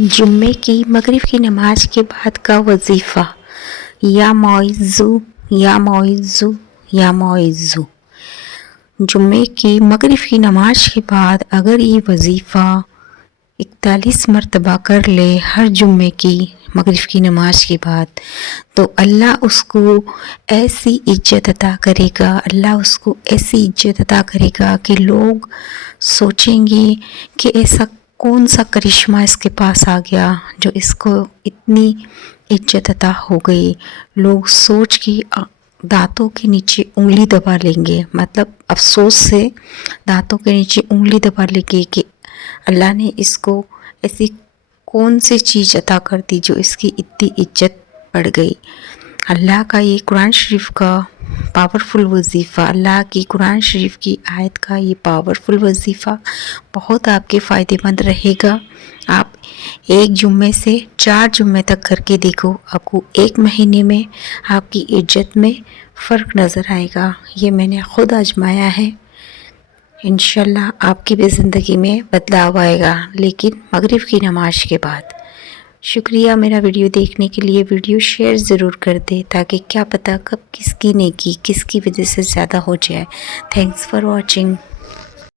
जुम्मे की मगरिब की नमाज के बाद का वजीफ़ा, या मौइज़्ज़ू या मौइज़्ज़ू या मौइज़्ज़ू। जुम्मे की मगरिब की नमाज के बाद अगर ये वजीफ़ा 41 मरतबा कर ले हर जुम्मे की मगरिब की नमाज के बाद, तो अल्लाह उसको ऐसी इज्जत अता करेगा, अल्लाह उसको ऐसी इज्जत अता करेगा कि लोग सोचेंगे कि ऐसा कौन सा करिश्मा इसके पास आ गया जो इसको इतनी इज्जत अता हो गई। लोग सोच के दांतों के नीचे उंगली दबा लेंगे, मतलब अफसोस से दांतों के नीचे उंगली दबा लेंगे कि अल्लाह ने इसको ऐसी कौन सी चीज़ अता कर दी जो इसकी इतनी इज्जत बढ़ गई। अल्लाह का ये कुरान शरीफ का पावरफुल वजीफ़ा, अल्लाह की कुरान शरीफ की आयत का ये पावरफुल वजीफ़ा बहुत आपके फ़ायदेमंद रहेगा। आप एक जुम्मे से 4 जुम्मे तक करके देखो, आपको एक महीने में आपकी इज्जत में फ़र्क नज़र आएगा। ये मैंने ख़ुद आजमाया है। इंशाल्लाह आपकी भी ज़िंदगी में बदलाव आएगा, लेकिन मगरिब की नमाज के बाद। शुक्रिया मेरा वीडियो देखने के लिए। वीडियो शेयर ज़रूर कर दे ताकि क्या पता कब किसकी नेकी किसकी वजह से ज़्यादा हो जाए। Thanks for watching.